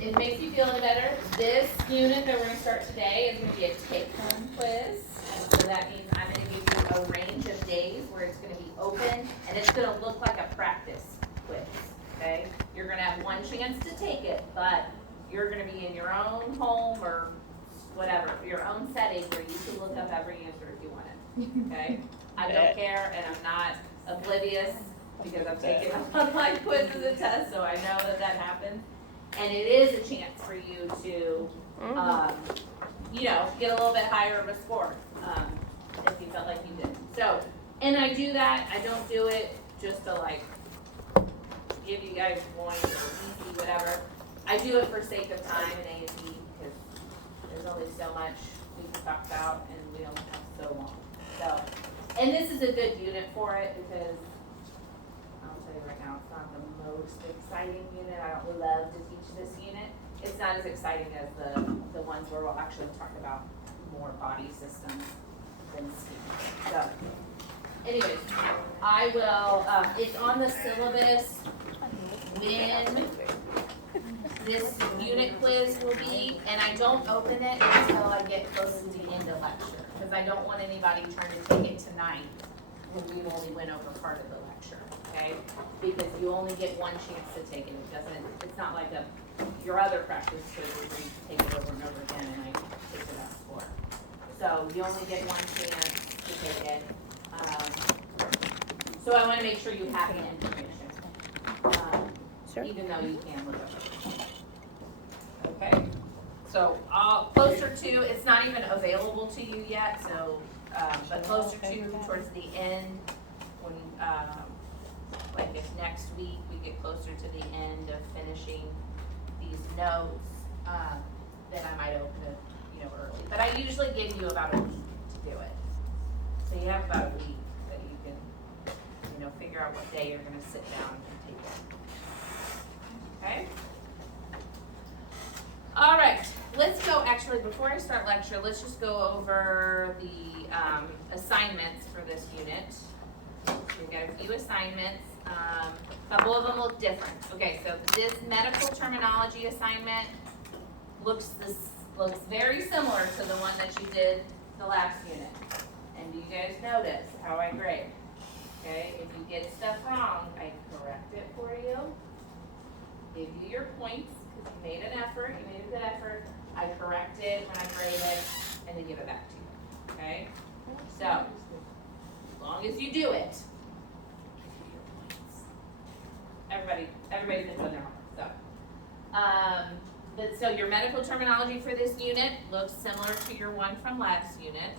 It makes you feel better. This unit that we're gonna start today is gonna be a take-home quiz. And so that means I'm gonna give you a range of days where it's gonna be open, and it's gonna look like a practice quiz, okay? You're gonna have one chance to take it, but you're gonna be in your own home or whatever, your own setting where you can look up every answer if you want it, okay? I don't care, and I'm not oblivious, because I've taken online quizzes and tests, so I know that that happens. And it is a chance for you to, you know, get a little bit higher of a score, if you felt like you did. So, and I do that, I don't do it just to like, give you guys points or easy, whatever. I do it for sake of time in A&P, because there's only so much we can talk about, and we don't have so long. So, and this is a good unit for it, because I'll tell you right now, it's not the most exciting unit. I don't love to teach this unit. It's not as exciting as the ones where we'll actually talk about more body systems than skin. So, anyways, I will, it's on the syllabus when this unit quiz will be, and I don't open it until I get close to the end of lecture, because I don't want anybody trying to take it tonight when we only went over part of the lecture, okay? Because you only get one chance to take it. It doesn't, it's not like your other practice quiz where you take it over and over again and I take the best score. So you only get one chance to take it. So I want to make sure you have the information, even though you can look up it. Okay, so closer to, it's not even available to you yet, so, but closer to towards the end, when, like if next week we get closer to the end of finishing these notes, then I might open it, you know, early. But I usually give you about a week to do it. So you have about a week that you can, you know, figure out what day you're gonna sit down and take it. Okay? All right, let's go, actually, before I start lecture, let's just go over the assignments for this unit. We've got a few assignments. A couple of them look different. Okay, so this medical terminology assignment looks very similar to the one that you did the last unit. And do you guys notice how I grade? Okay, if you get stuff wrong, I correct it for you, give you your points, because you made an effort, you made a good effort. I correct it when I grade it, and then give it back to you, okay? So, as long as you do it, everybody's been doing their homework, so. So your medical terminology for this unit looks similar to your one from last unit.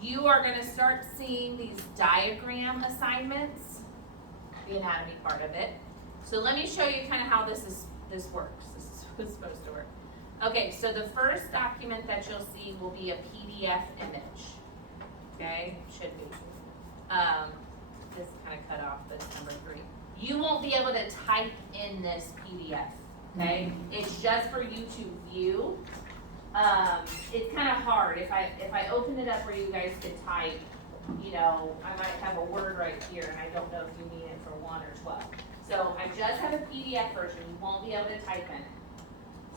You are gonna start seeing these diagram assignments, the anatomy part of it. So let me show you kind of how this works. This is what's supposed to work. Okay, so the first document that you'll see will be a PDF image. Okay, should be. This kind of cut off, this number 3. You won't be able to type in this PDF, okay? It's just for you to view. It's kind of hard. If I open it up where you guys could type, you know, I might have a word right here, and I don't know if you need it for 1 or 12. So I just have a PDF version. You won't be able to type in it.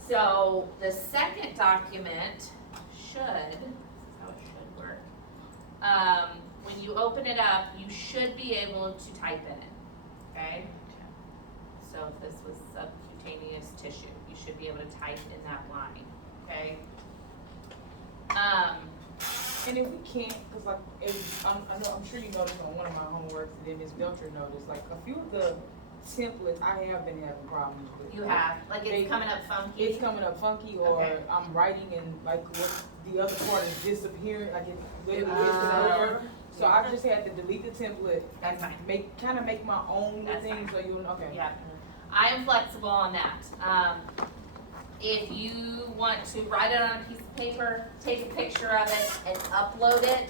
So the second document should, this is how it should work. When you open it up, you should be able to type in it, okay? So if this was subcutaneous tissue, you should be able to type in that line, okay? And if we can't, because like, I'm sure you noticed on one of my homeworks, and then Ms. Belcher noticed, like a few of the templates I have been having problems with. You have, like it's coming up funky? It's coming up funky, or okay. I'm writing and like what the other part is disappearing, like it literally is over. So I just had to delete the template That's fine. Kind of make my own That's thing, fine. so you'll, okay. Yeah, I am flexible on that. If you want to write it on a piece of paper, take a picture of it and upload it,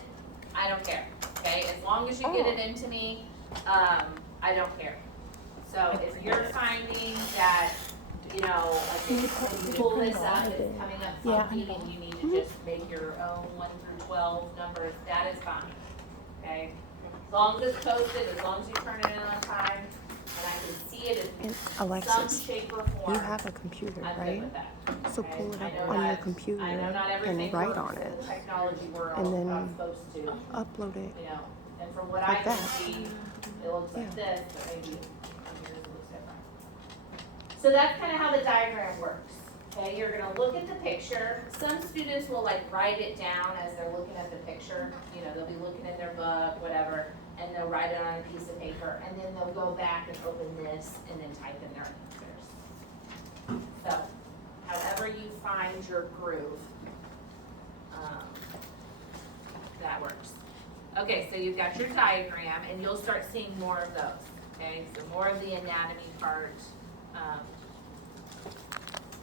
I don't care, okay? As long as you get it into me, I don't care. So if you're finding that, you know, like when you pull this up, it's coming up funky and you need to just make your own 1 through 12 numbers, that is fine, okay? As long as it's posted, as long as you turn it in on time, and I can see it in And some Alexis, shape or form, you have a computer, I'm good right? with that. So Okay? pull it I up know on your that- computer I know not everything and write works on in it, the technology world, and then I'm supposed to, upload it. you know, and from what I Like can that. see, it looks like Yeah. this, but maybe on yours it looks different. So that's kind of how the diagram works. Okay, you're gonna look at the picture. Some students will like write it down as they're looking at the picture. You know, they'll be looking in their book, whatever, and they'll write it on a piece of paper, and then they'll go back and open this and then type in their answers. So, however you find your groove, that works. Okay, so you've got your diagram, and you'll start seeing more of those. Okay, so more of the anatomy part.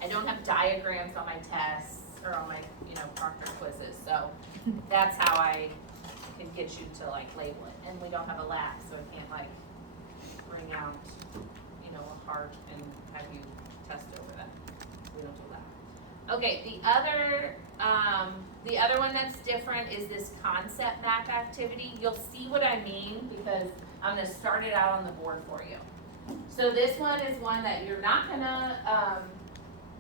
I don't have diagrams on my tests or on my, proctor quizzes, so that's how I can get you to like label it. And we don't have a lab, so I can't like bring out, a heart and have you test over that. We don't do that. Okay, the other one that's different is this concept map activity. You'll see what I mean because I'm gonna start it out on the board for you. So this one is one that you're not gonna,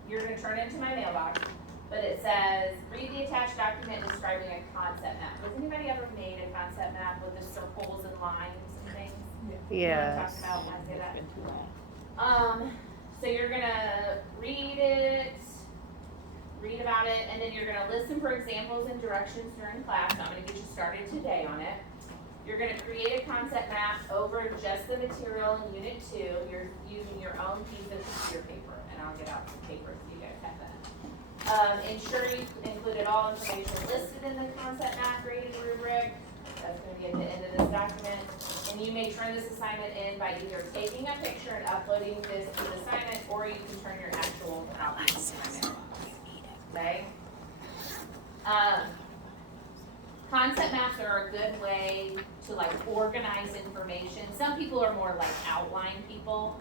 you're gonna turn into my mailbox, but it says, read the attached document describing a concept map. Has anybody ever made a concept map with the circles and lines and things? You know what I'm talking about when I say that? So you're gonna read it, read about it, and then you're gonna listen for examples and directions during class. I'm gonna get you started today on it. You're gonna create a concept map over just the material in Unit 2. You're using your own piece of computer paper, and I'll get out some paper so you guys have that. Ensure you included all information listed in the concept map grading rubric. That's gonna be at the end of this document. And you may turn this assignment in by either taking a picture and uploading this to the assignment, or you can turn your actual copy into my mailbox. Okay? Concept maps are a good way to like organize information. Some people are more like outline people.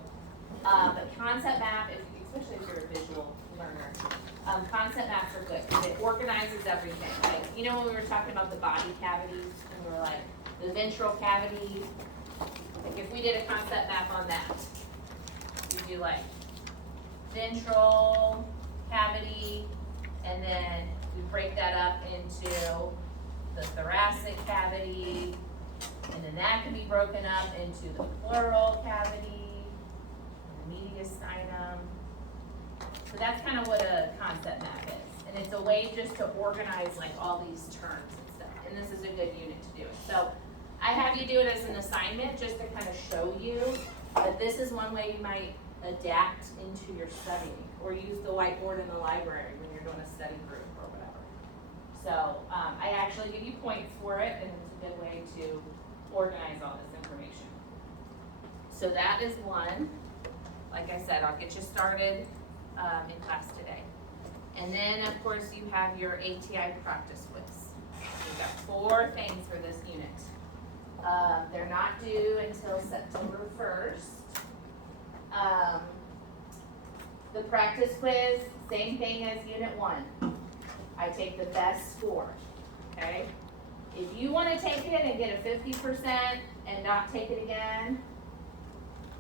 But concept map, especially if you're a visual learner, concept maps are good because it organizes everything. Like, when we were talking about the body cavities, and we were like, the ventral cavity, like if we did a concept map on that, we'd do like ventral cavity, and then we break that up into the thoracic cavity, and then that can be broken up into the pleural cavity, the mediastinum. So that's kind of what a concept map is. And it's a way just to organize like all these terms and stuff. And this is a good unit to do it. So I have you do it as an assignment just to kind of show you that this is one way you might adapt into your studying, or use the whiteboard in the library when you're doing a study group or whatever. So I actually give you points for it, and it's a good way to organize all this information. So that is one. Like I said, I'll get you started in class today. And then, of course, you have your ATI practice quiz. You've got 4 things for this unit. They're not due until September 1st. The practice quiz, same thing as Unit 1. I take the best score, okay? If you want to take it and get a 50% and not take it again,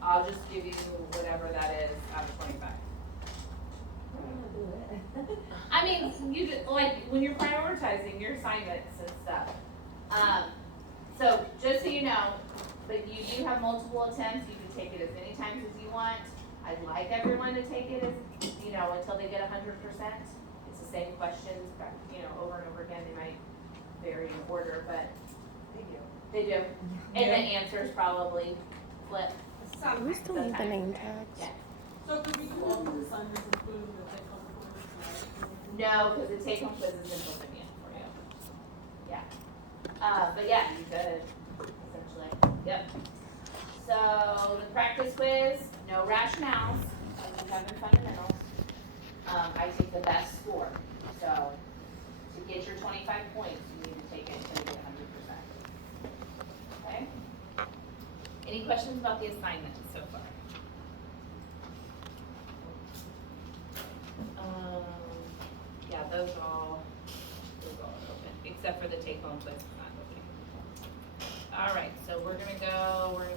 I'll just give you whatever that is out of 25. I mean, you just, like, when you're prioritizing your assignments and stuff. So just so you know, but you do have multiple attempts, you can take it as many times as you want. I'd like everyone to take it as, until they get 100%. It's the same questions, over and over again. They might vary in order, but they do. And the answers probably flip. We still need the name tags. Yeah. So could we do all the assignments including the take-home quiz? No, because the take-home quiz is inconvenient for you. Yeah. But yeah, you could, essentially. Yep. So the practice quiz, no rationales, like you have in fundamentals. I take the best score. So to get your 25 points, you need to take it until you get 100%. Okay? Any questions about the assignment so far? Yeah, those all open, except for the take-home quiz is not opening. All right, so we're gonna